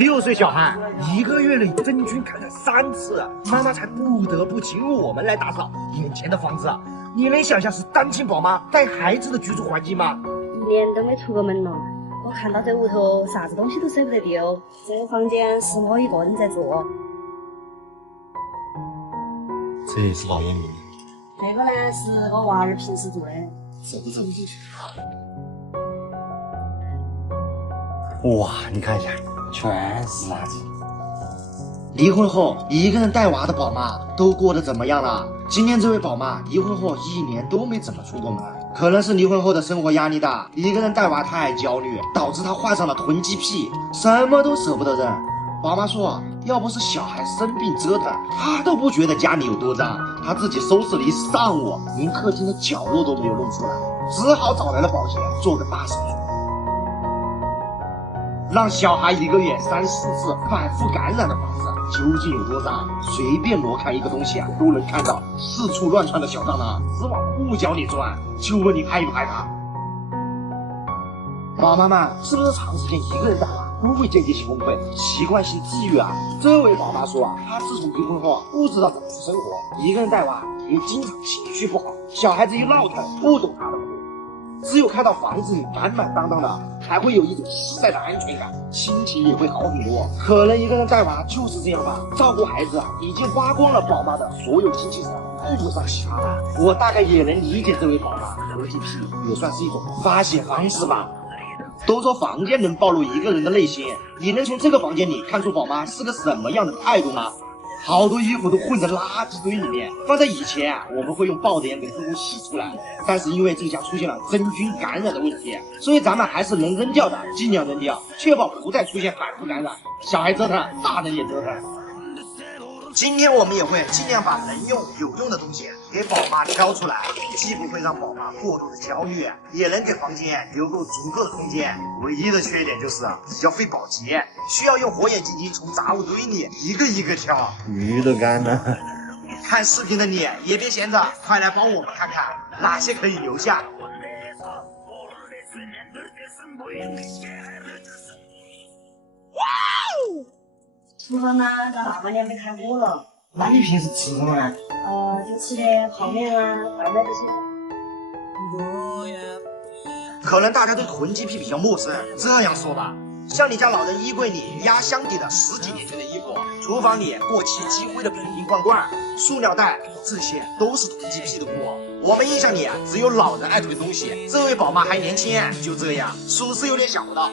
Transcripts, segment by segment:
6岁小孩1个月内真菌感染3次，妈妈才不得不请我们来打扫眼前的房子。你能想象是单亲宝妈带孩子的居住环境吗？1年都没出过门了。我看到这屋头啥子东西都舍不得丢，这个房间是我一个人在住。这也是老爷你。这个呢是我娃儿平时住的，走不进去。哇，你看一下，全是垃圾。离婚后1个人带娃的宝妈都过得怎么样了？今天这位宝妈离婚后1年都没怎么出过门，可能是离婚后的生活压力大，1个人带娃太焦虑，导致她患上了囤积癖，什么都舍不得扔。宝妈说，要不是小孩生病折腾，她都不觉得家里有多脏。她自己收拾了一上午，连客厅的角落都没有弄出来，只好找来了保洁做个大手术。让小孩1个月3、4次反复感染的房子究竟有多脏？随便挪开一个东西都能看到四处乱窜的小蟑螂，只往裤脚里钻。就问你害不害怕？宝妈们是不是长时间1个人带娃不会间接性崩溃，习惯性治愈啊？这位宝妈说她自从离婚后不知道怎么去生活，1个人带娃也经常情绪不好，小孩子一闹腾不懂她的苦。只有看到房子里满满当当的，才会有一种实在的安全感，心情也会好很多。可能1个人带娃就是这样吧，照顾孩子已经花光了宝妈的所有精气神，顾不上其他的。我大概也能理解这位宝妈，囤积癖也算是一种发泄方式吧。都说房间能暴露1个人的内心，你能从这个房间里看出宝妈是个什么样的态度吗？好多衣服都混在垃圾堆里面，放在以前我们会用抱枕给自己洗出来，但是因为这下出现了真菌感染的问题，所以咱们还是能扔掉的尽量扔掉，确保不再出现反复感染。小孩折腾，大人也折腾。今天我们也会尽量把能用有用的东西给宝妈挑出来，既不会让宝妈过度的焦虑，也能给房间留够足够的空间。唯一的缺点就是比较费保洁，需要用火眼金睛从杂物堆里一个一个挑。鱼都干了。看视频的你也别闲着，快来帮我们看看哪些可以留下。厨房呢，到大半年没开火了。那你平时吃什么呢？就吃点泡面啊、外卖这些。可能大家对囤积癖比较陌生，这样说吧，像你家老人衣柜里压箱底的10几年前的衣服，厨房里过期积灰的瓶瓶罐罐、塑料袋，这些都是囤积癖的锅。我们印象里只有老人爱囤东西，这位宝妈还年轻，就这样，属实有点想不到。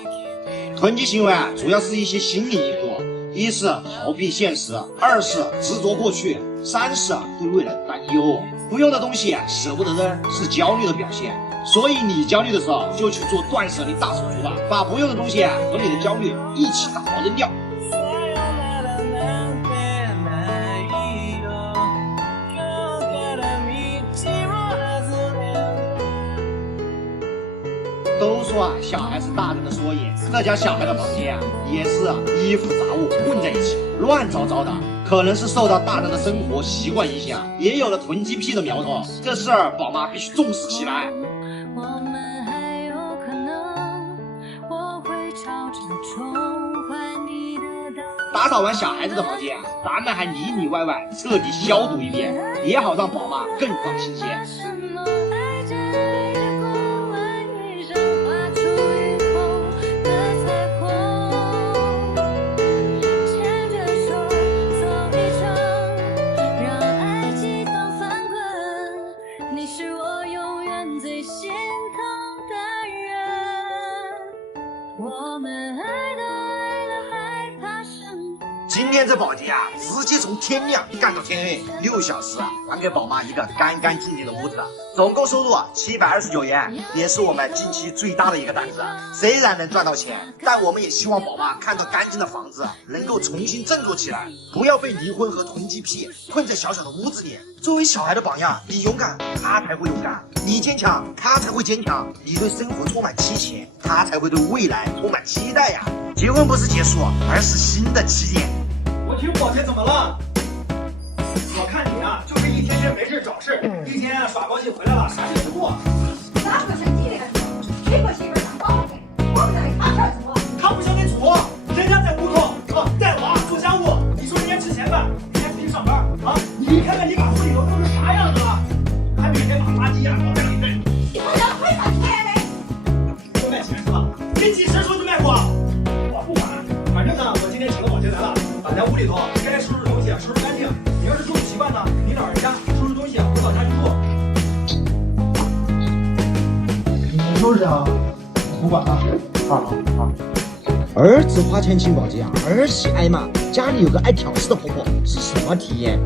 囤积行为主要是一些心理因素，一是逃避现实，2是执着过去，3是对未来担忧。不用的东西舍不得扔是焦虑的表现，所以你焦虑的时候就去做断舍离大扫除吧，把不用的东西和你的焦虑一起打包扔掉。都说小孩是大人的缩影，这家小孩的房间也是衣服杂物混在一起，乱糟糟的，可能是受到大人的生活习惯影响，也有了囤积癖的苗头。这事儿宝妈必须重视起来。打扫完小孩子的房间，咱们还里里外外彻底消毒一遍，也好让宝妈更放心些。今天这保洁直接从天亮干到天黑，6小时还给宝妈一个干干净净的屋子，总共收入729元，也是我们近期最大的一个单子。虽然能赚到钱，但我们也希望宝妈看到干净的房子能够重新振作起来，不要被离婚和囤积癖困在小小的屋子里。作为小孩的榜样，你勇敢，他才会勇敢；你坚强，他才会坚强；你对生活充满激情，他才会对未来充满期待呀！结婚不是结束，而是新的起点。我听保洁怎么了？我看你啊，就是一天天没事找事，一天耍高兴回来了，啥事不做。啥不是你那个做？谁和媳妇打包的？我们在那看啥做？看不行你煮，人家在屋头屋里头该收拾东西收拾干净。你要是住习惯呢，你老人家收拾东西回老家去住。你收拾啊，我不管了。好。儿子花钱请保洁啊，儿媳挨骂，家里有个爱挑事的婆婆是什么体验？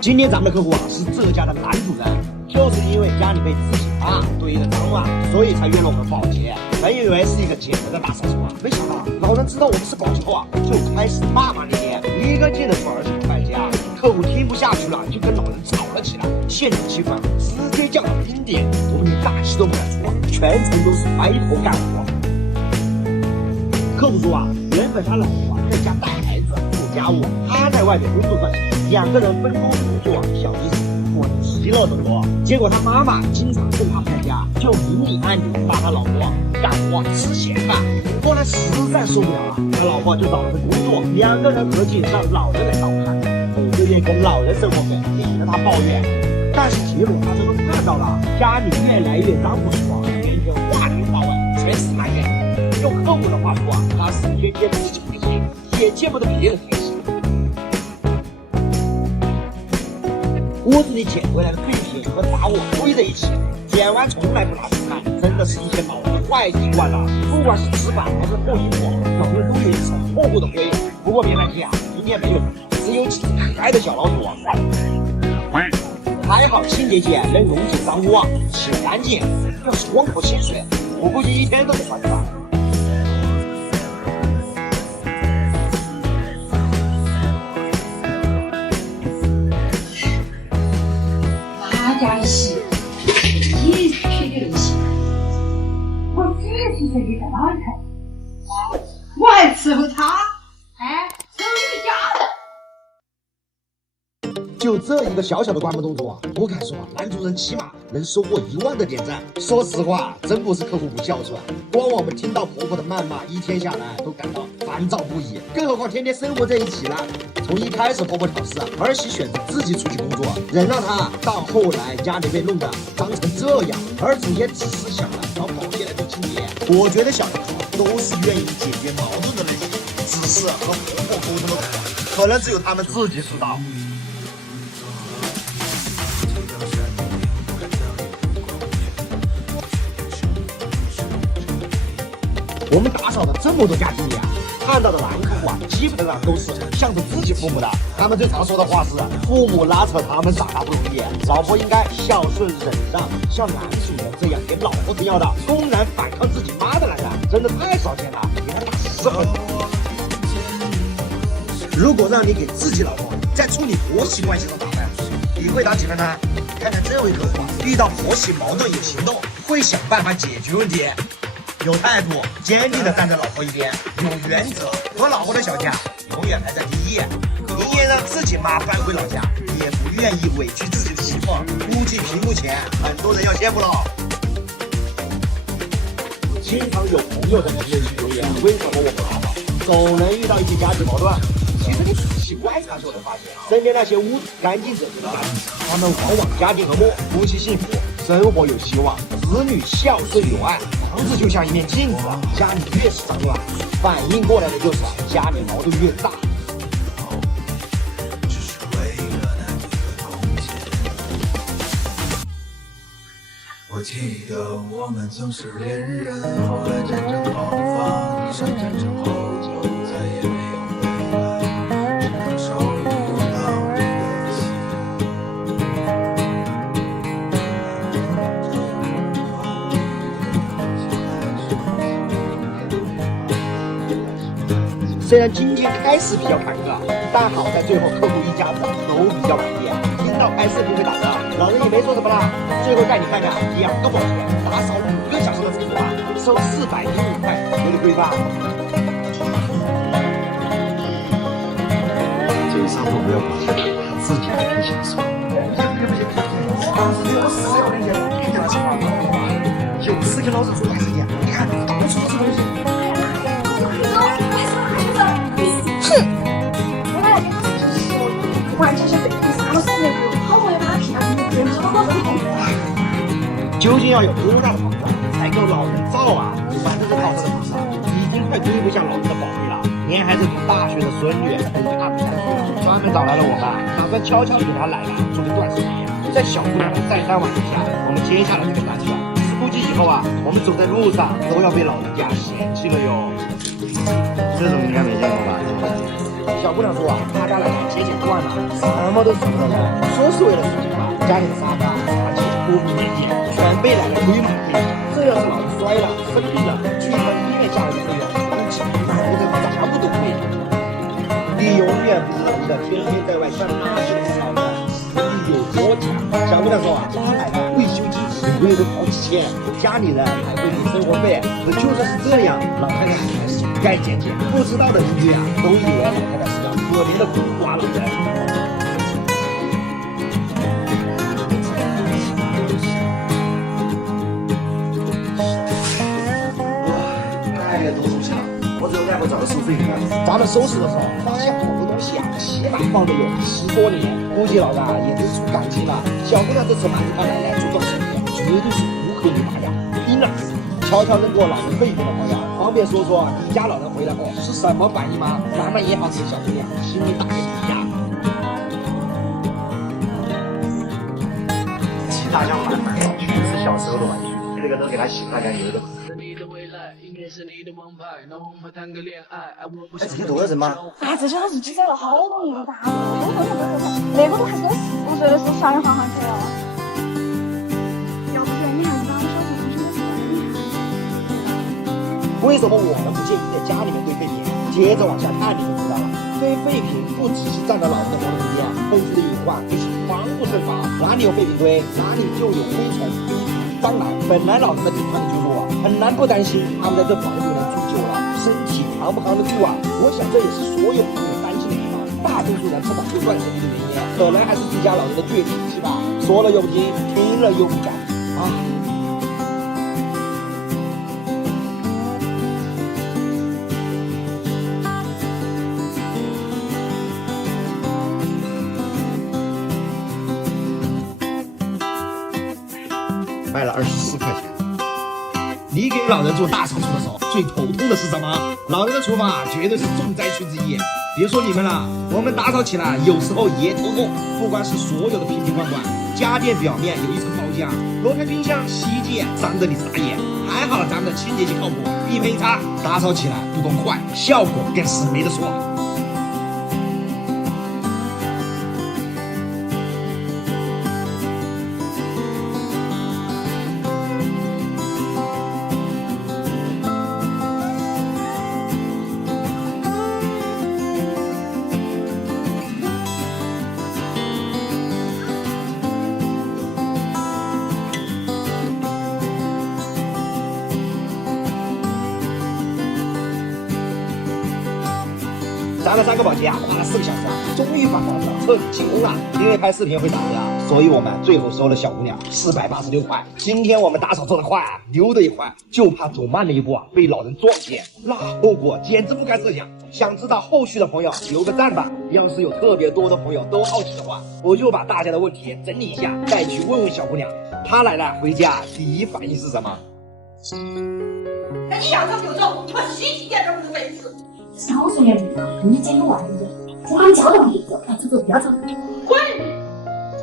今天咱们的客户啊是这家的男主人，就是因为家里被自己爸堆得脏乱，所以才约了我们保洁。本以为是一个简单的大扫除啊，没想到老人知道我们是保洁后啊，就开始骂骂咧咧，一个劲的说儿媳不败家。客户听不下去了，就跟老人吵了起来，现场气氛直接降到冰点，我们连大气都不敢出啊，全程都是埋头干活。客户说啊，原本他老婆在家带孩子做家务，他在外面工作赚钱，两个人分工合作，小日子过得其乐融融。结果他妈妈经常趁他不在家，就明里暗里帮他老婆干活吃闲饭。后来实在受不了了，他老婆就找了份工作，两个人合计让老人来照看，每个月跟老人生活费，免得他抱怨。但是结果大家都看到了，家里越来越脏不爽，天天话里话外全是埋怨。用客户的话说啊，他是天天自己开心，也见不得别人开心。屋子里捡回来的废品和杂物堆在一起，捡完从来不拿出看，真的是一天脑子坏习惯了。不管是纸板还是破衣服，老人都有一手厚厚的灰。不过别担心啊，今天没有，只有几只可爱的小老鼠。还好清洁剂能溶解脏污，洗干净。要是光靠清水，我估计一天都得刷掉。家的戏，你学的东西，我只是这里在哪里看？我还伺候他，哎，伺候你们家人。就这一个小小的关门动作啊，我敢说男主人起码能收获1万的点赞。说实话，真不是客户不孝顺，光我们听到婆婆的谩骂，一天下来都感到烦躁不已，更何况天天生活在一起了。从一开始婆婆挑事，儿媳选择自己出去工作，忍让她，到后来家里被弄得脏成这样，儿子也只是想了找保洁来做清洁。我觉得小两口都是愿意解决矛盾的类型，只是和婆婆沟通的可能只有他们自己知道。我们打扫了这么多家经理啊，看到的男客户啊，基本上都是向着自己父母的。他们最常说的话是：父母拉扯他们长大不容易，老婆应该孝顺忍让。像男主人这样给老婆撑腰的，公然反抗自己妈的男人，真的太少见了，给他打死很多。如果让你给自己老婆在处理婆媳关系上打分，你会打几分呢？看看这位客户啊，遇到婆媳矛盾有行动，会想办法解决问题。有态度，坚定地站在老婆一边，有原则，和老婆的小家永远排在第一。宁愿让自己妈搬回老家，也不愿意委屈自己的媳妇。估计屏幕前很多人要羡慕了。经常有朋友在评论区留言，为什么我不好好？总能遇到一些家庭矛盾。其实你仔细观察就能发现，身边那些屋子干净整洁的家庭，他们往往家庭和睦，夫妻幸福，生活有希望，子女孝顺有爱。房子就像一面镜子，家里越是脏乱，反应过来的就是家里矛盾越大。我记得我们曾是恋人，后来战争爆发，上战场后就再也没有回来，只能守护到你的心。虽然今天开始比较坎坷，但好在最后客户一家子都比较满意。听到开视频会打折，老人也没说什么啦。最后带你看看2个保洁打扫5个小时的成果，收405块，有点贵吧？这个生活不要保洁，他自己也可以享受。当时我4个人去，看见了情况就10个老人做完事情，你看到处都是东西。究竟要有多大的房子才够老人造啊？反正这套这的房子已经快堆不下老人的宝贝了，连连孩子读大学的孙女都被安排上去了，专门找来了我们，打算悄悄地给她来了做个短视频，在小姑娘的再三挽留下，我们接下了这个单子。估计以后啊，我们走在路上都要被老人家嫌弃了哟。这种应该没见过吧？小姑娘说啊，她家来节俭惯了，什么都舍不得了，说是为了省钱吧，家里的沙发、茶几、锅瓶、面巾全被奶奶堆满地。这要是老人摔了、生病了，去一趟医院下来的费用，估计哪个家不都会？你永远不知道你的天天在外赚大钱的老人有多强。小姑娘说啊，她奶奶退休金1个月都好几千，家里人还会给生活费。可就算是这样，老太太还是该节俭。不知道的邻居啊，都以为老太太是个可怜的孤寡老人。太多东西了，我只有再不找个收费员。咱们收拾的时候，发现好多东西啊，起码放了有10多年，估计老人啊也都出钢筋了。小姑娘这次瞒着她奶奶做断舍离，绝对是无可女拔呀，拼了！悄悄认过老人肺病的朋友，方便说说你家老人回来后是什么反应吗？咱们也好给小姑娘心里打个底呀。其他家满满全是小时候的玩具，这个都给她洗干净油的。哎，这些多少人吗？哎，这些都是积攒了好多年的大了，那个都还是我4、5岁的时候上一行去了。要不然你还是把我小时候东西都看一为什么我们不建议在家里面堆废品？接着往下看你就知道了。堆废品不只是占了老人的活动空间，后续的隐患而且防不胜防。哪里有废品堆，哪里就有昆虫、病毒、蟑螂。本来老人的抵抗力就弱，很难不担心他们在这房子里面住久了，身体扛不扛得住啊？我想这也是所有朋友担心的地方。大多数人不敢做断舍离的原因，可能还是自家老人的倔脾气吧。说了又不听，听了又不改啊。卖了24块钱。你给老人做大扫除的时候，最头痛的是什么？老人的厨房绝对是重灾区之一。别说你们了，我们打扫起来有时候也头痛。不管是所有的瓶瓶罐罐，家电表面有一层包浆，挪开冰箱、洗衣机脏得你傻眼。还好咱们的清洁剂靠谱，一喷一擦，打扫起来不光快，效果更是没得说。咱们3个保洁啊，花了4个小时啊，终于把房子彻底清空了。因为拍视频会打折啊，所以我们最后收了小姑娘486块。今天我们打扫做得快啊，溜得也快，就怕走慢了一步啊，被老人撞见，那后果简直不敢设想。想知道后续的朋友留个赞吧。要是有特别多的朋友都好奇的话，我就把大家的问题整理一下，再去问问小姑娘，她奶奶回家第一反应是什么？那你要走就走，你们洗几点都不是回事。少说点不要，你捡个外人，我把你教导你，这个不要走。滚！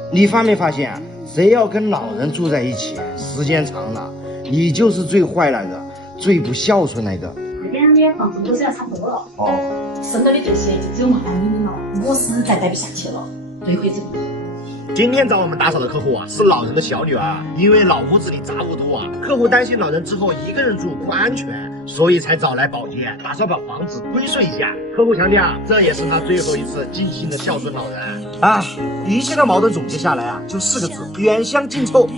你发没发现，谁要跟老人住在一起，时间长了，你就是最坏那个，最不孝顺那个。2间房子都是要差不多了。哦，剩到的这些就只有麻烦你们了，我实在待不下去了，对会走。今天找我们打扫的客户啊，是老人的小女儿，因为老屋子里杂物多啊，客户担心老人之后一个人住不安全，所以才找来保洁，打算把房子归顺一下。客户强调，这也是他最后一次尽心的孝顺老人啊。一切的矛盾总结下来啊，就4个字：远香近臭。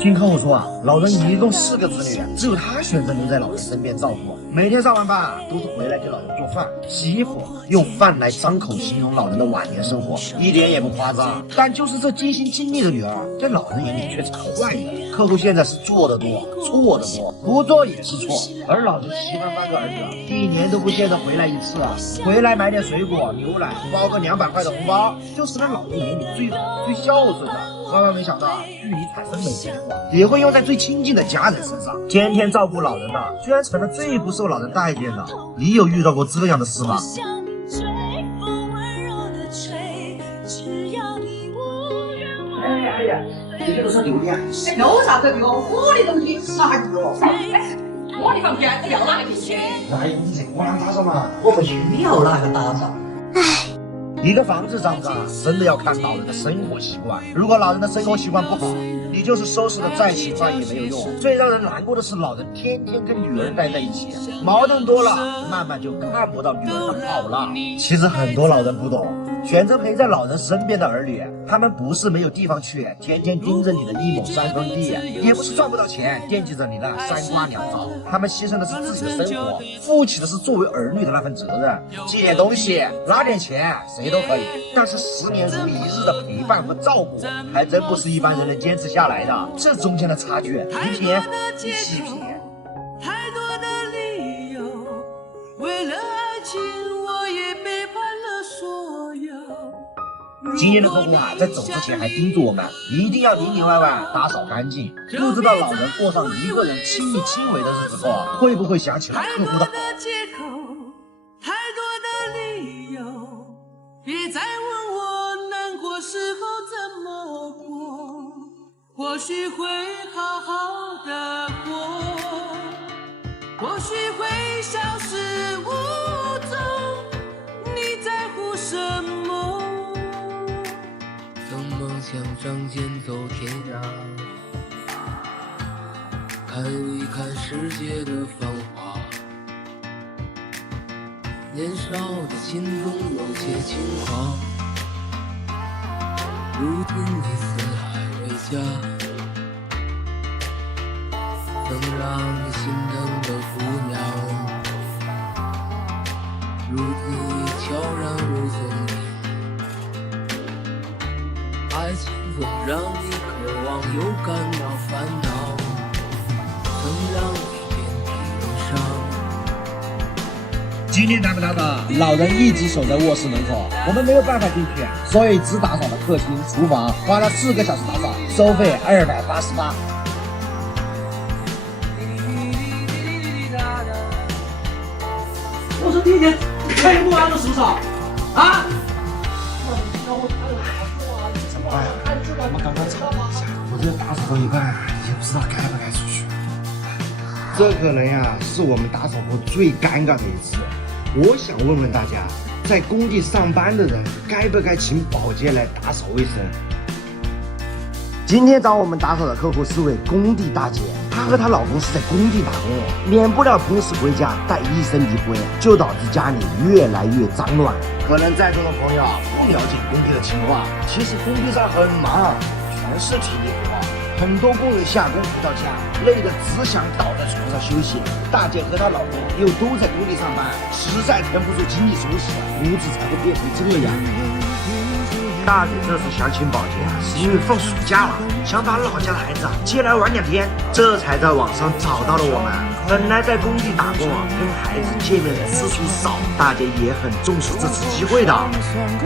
听客户说啊，老人一共4个子女，只有他选择留在老人身边照顾，每天上完班都是回来给老人做饭、洗衣服，用饭来张口形容老人的晚年生活，一点也不夸张。但就是这尽心尽力的女儿，在老人眼里却成坏人。客户现在是做的多，错的多，不做也是错。而老人7万8个儿子，1年都不见得回来一次啊，回来买点水果、牛奶，包个200块的红包，就成了老人眼里最好、最孝顺的。万万没想到啊，去你产生美丽的话，也会用在最亲近的家人身上。天天照顾老人呐，居然成了最不受老人待见的。你有遇到过这样的事吗？哎呀，这些都是榴莲。有啥子用？我的东西啥用？我的房间要哪个进去？那用这个我啷打扫嘛？我不需要哪个打扫。一个房子涨不涨，真的要看老人的生活习惯。如果老人的生活习惯不好，你就是收拾的再习惯也没有用。最让人难过的是，老人天天跟女儿待在一起，矛盾多了，慢慢就看不到女儿的好了。其实很多老人不懂，选择陪在老人身边的儿女，他们不是没有地方去，天天盯着你的一亩三分地，也不是赚不到钱，惦记着你的三瓜两枣。他们牺牲的是自己的生活，负起的是作为儿女的那份责任。寄点东西，拿点钱，谁都可以，但是10年如一日的陪伴和照顾，还真不是一般人能坚持下来的。这中间的差距，一撇一细撇。太多的理由，为了爱情，我也背叛了所有。今天的客户在走之前还叮嘱我们，一定要里里外外打扫干净。不知道老人过上一个人亲力亲为的日子后，会不会想起了客户的好？太多的理由，别再问我难过时候怎么过，或许会好好的过，或许会消失无踪。你在乎什么？曾梦想仗剑走天涯，看一看世界的繁华。年少的心中有些轻狂，如今你四海为家，曾让你心疼的姑娘，如今已悄然无踪影。爱情总让你渴望又感到烦恼，曾让你遍体鳞伤。今天咱们那个老人一直守在卧室门口，我们没有办法进去，所以只打扫了客厅、厨房，花了4个小时打扫，收费288。我说你这全部完了是不是啊？啊？怎么办呀？我们刚刚吵了一架，我这打扫到一半，也不知道该不该出去。这可能呀，是我们打扫过最尴尬的一次。我想问问大家，在工地上班的人该不该请保洁来打扫卫生？今天找我们打扫的客户是位工地大姐，她和她老公是在工地打工，免不了平时回家带一身泥灰，就导致家里越来越脏乱。可能在座的朋友不了解工地的情况，其实工地上很忙，全是体力活。很多工人下工回到家，累得只想倒在床上休息。大姐和她老公又都在工地上班，实在腾不出精力收拾，屋子才会变成这样。大姐这次想请保洁，是因为放暑假了，想把老家的孩子接来玩2天，这才在网上找到了我们。本来在工地打工，跟孩子见面的次数少，大姐也很重视这次机会的。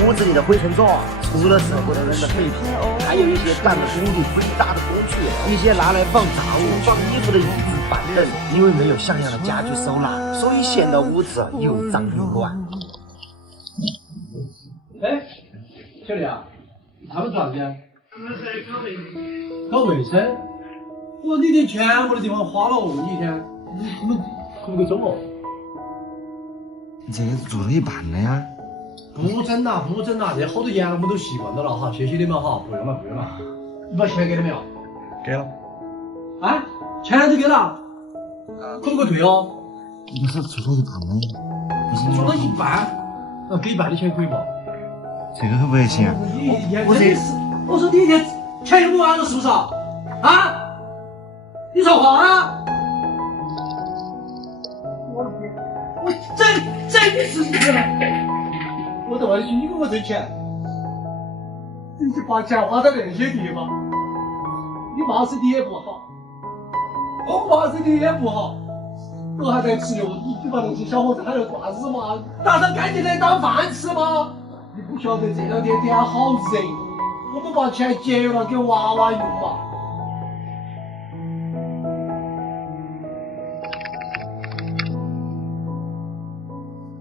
屋子里的灰尘重，除了舍不得扔的废品，还有一些占了工地最大的工具，一些拿来放杂物、放衣服的椅子、板凳，因为没有像样的家具收纳，所以显得屋子又脏又乱。哎，小李啊，他们做啥子呀？他们在搞卫生。我你的全部的地方花了哦，一天，你们可不可以整哦？这个做了一半了呀。不整了，不整了，这好多年我们都习惯到了哈，谢谢你们哈，不用了，不用了。你把钱给了没有？给了。啊，钱都给了，可不可以退哦？不是做了一半了，不是做了一半，给一半的钱可以不？这个可不可以行啊？我说你一天钱用不完了是不是啊？啊？你说话啊！我整你死你了！我到外地去，你给我挣钱，你就把钱花在那些地方，你妈身体也不好，我妈身体也不好，我还在吃肉，你把那些小伙子还要做啥子嘛？打扫干净来当饭吃吗？你不晓得这2天天好热，我们把钱节约了给娃娃用嘛。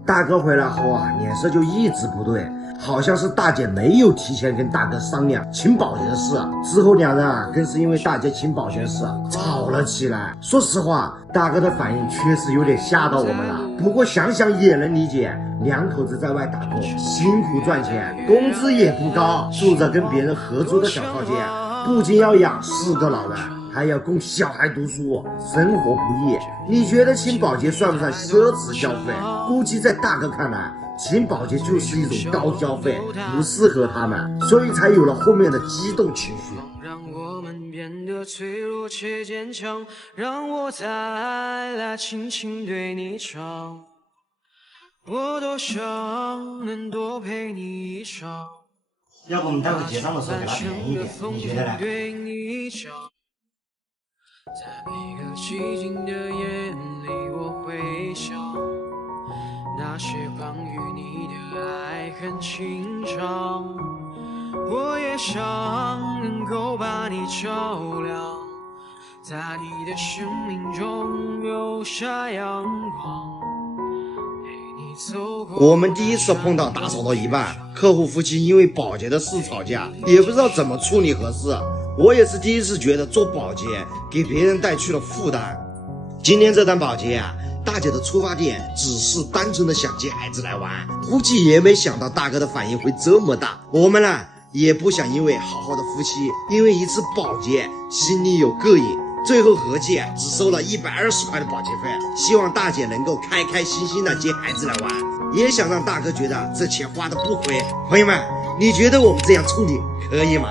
大哥回来后啊，脸色就一直不对，好像是大姐没有提前跟大哥商量请保洁的事。之后两人啊，更是因为大姐请保洁的事吵了起来。说实话，大哥的反应确实有点吓到我们了。不过想想也能理解，两口子在外打工，辛苦赚钱，工资也不高，住着跟别人合租的小套间，不仅要养4个老人，还要供小孩读书，生活不易。你觉得请保洁算不算奢侈消费？估计在大哥看来，请保洁就是一种高消费，不适合他们，所以才有了后面的激动情绪。让我们变得脆弱且坚强，让我再来轻轻对你唱，我多想能多陪你一场。要不我们待会结账的时候给他便宜一点，你觉得呢？在每个寂静的夜里，我会想那些关于你的爱很情长，我也想能够把你照亮，在你的生命中留下阳光。我们第一次碰到打扫到一半，客户夫妻因为保洁的事吵架，也不知道怎么处理合适。我也是第一次觉得做保洁给别人带去了负担。今天这单保洁啊，大姐的出发点只是单纯的想接孩子来玩，估计也没想到大哥的反应会这么大。我们呢也不想因为好好的夫妻，因为一次保洁心里有膈应，最后合计只收了120块的保洁费。希望大姐能够开开心心的接孩子来玩，也想让大哥觉得这钱花的不亏。朋友们，你觉得我们这样处理可以吗？